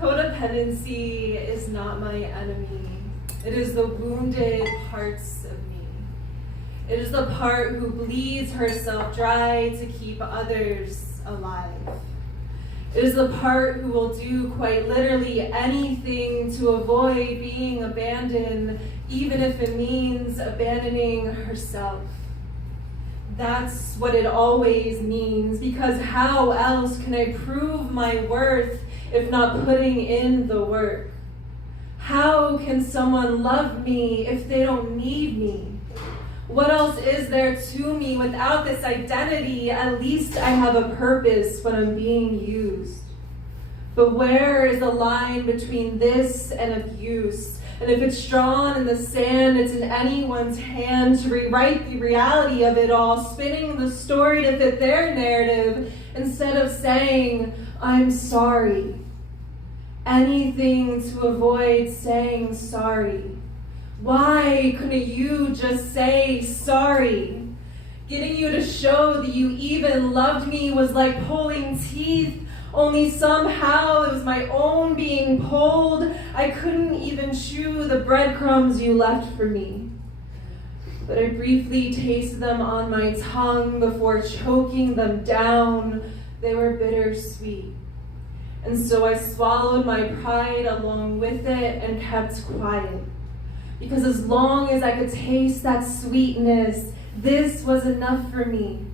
Codependency is not my enemy. It is the wounded parts of me. It is the part who bleeds herself dry to keep others alive. It is the part who will do quite literally anything to avoid being abandoned, even if it means abandoning herself. That's what it always means, because how else can I prove my worth if not putting in the work? How can someone love me if they don't need me? What else is there to me without this identity? At least I have a purpose when I'm being used. But where is the line between this and abuse? And if it's drawn in the sand, it's in anyone's hand to rewrite the reality of it all, spinning the story to fit their narrative instead of saying, I'm sorry. Anything to avoid saying sorry. Why couldn't you just say sorry? Getting you to show that you even loved me was like pulling teeth, only somehow it was my own being pulled. I couldn't even chew the breadcrumbs you left for me. But I briefly tasted them on my tongue before choking them down. They were bittersweet. And so I swallowed my pride along with it and kept quiet. Because as long as I could taste that sweetness, this was enough for me.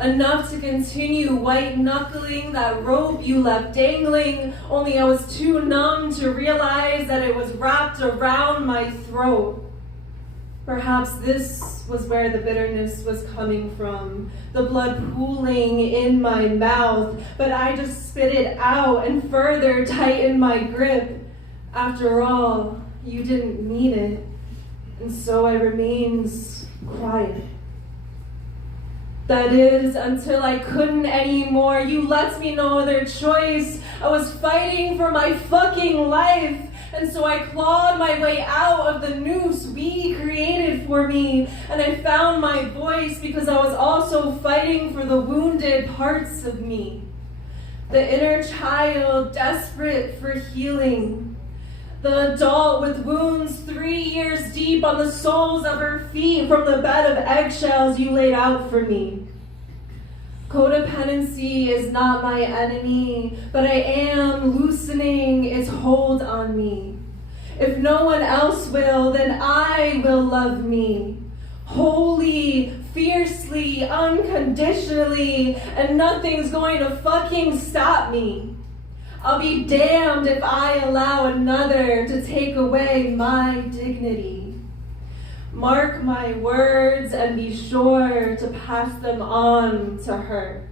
Enough to continue white-knuckling that rope you left dangling, only I was too numb to realize that it was wrapped around my throat. Perhaps this was where the bitterness was coming from, the blood pooling in my mouth, but I just spit it out and further tightened my grip. After all, you didn't mean it, and so I remained quiet. That is, until I couldn't anymore. You left me no other choice. I was fighting for my fucking life, and so I clawed my way out of the noose we created for me, and I found my voice because I was also fighting for the wounded parts of me. The inner child desperate for healing. The adult with wounds 3 years deep on the soles of her feet from the bed of eggshells you laid out for me. Codependency is not my enemy, but I am loosening its hold on me. If no one else will, then I will love me. Wholly, fiercely, unconditionally, and nothing's going to fucking stop me. I'll be damned if I allow another to take away my dignity. Mark my words and be sure to pass them on to her.